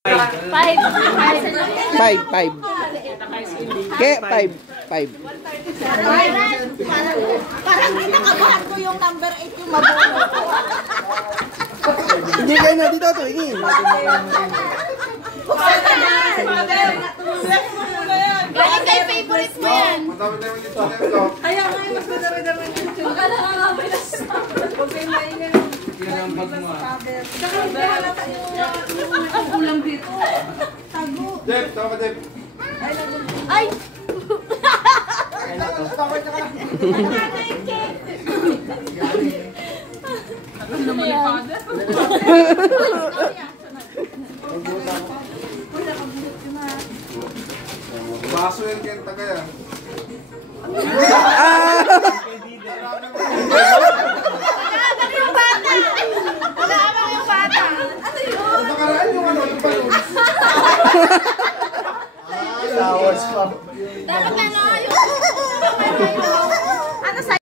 Five. Okay, five. Parang kinakabahan ko yung number 8 yung mabuno. Hindi kayo na dito, tuwingin. Galing kayo favorite mo yan. Ayaw nga yung mas madami-dami yung baka nakakabay na sa huwag kayo maingay. Saka hindi halata yung ulam dito. Tago. Dep, tama Dep. Ay! Ano naman yung father? Baso yan kenta kaya. Wala yung bata! Ano yun? Nakaraan yung ano, yung balloons. Flowers pa. Dapat ano, yung